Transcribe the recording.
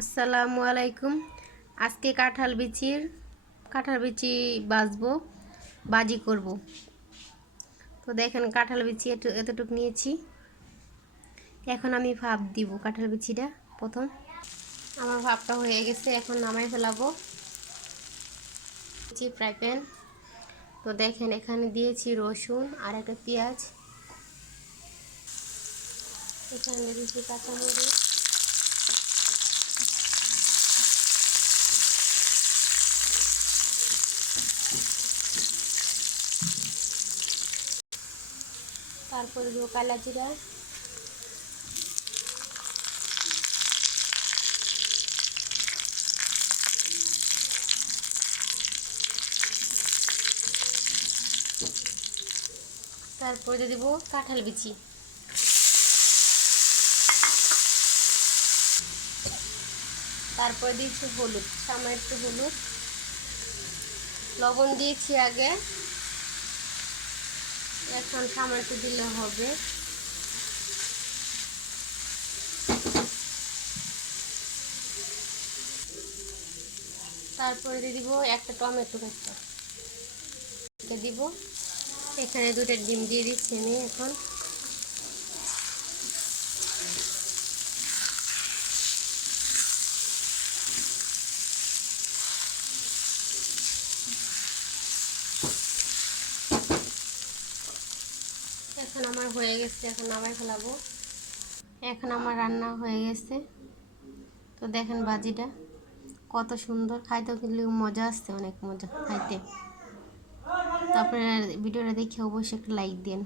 আসসালামু আলাইকুম। আজকে কাঁঠাল বিচি বাজবো, বাজি করব। তো দেখেন কাঁঠাল বিচি এতটুকু নিয়েছি। এখন আমি ভাপ দিব কাঁঠাল বিচিটা। প্রথম আমার ভাপটা হয়ে গেছে, এখন নামাই ফেলাবো ফ্রাই প্যান। তো দেখেন এখানে দিয়েছি রসুন আর একটা পেঁয়াজ, এখানে দিয়েছি কাঁচামরিচ, তারপরে দেবো কালা জিরা, তারপরে দেবো কাঁঠাল বিচি, তারপরে দিয়েছি হলুদ, সামান্য একটু হলুদ, লবণ দিয়েছি আগে, এখন সামান্য একটু দিলে হবে। তারপরে দিয়ে দিব একটা টমেটো কাঁচা দিব, এখানে দুটো ডিম দিয়ে দিচ্ছি আমি। এখন আমার হয়ে গেছে, এখন নামাই ফেলাবো। এখন আমার রান্না হয়ে গেছে। তো দেখেন বাজিটা কত সুন্দর, খাইতেও কিন্তু মজা আসছে, অনেক মজা খাইতে। তারপরে ভিডিওটা দেখে অবশ্যই একটা লাইক দিন।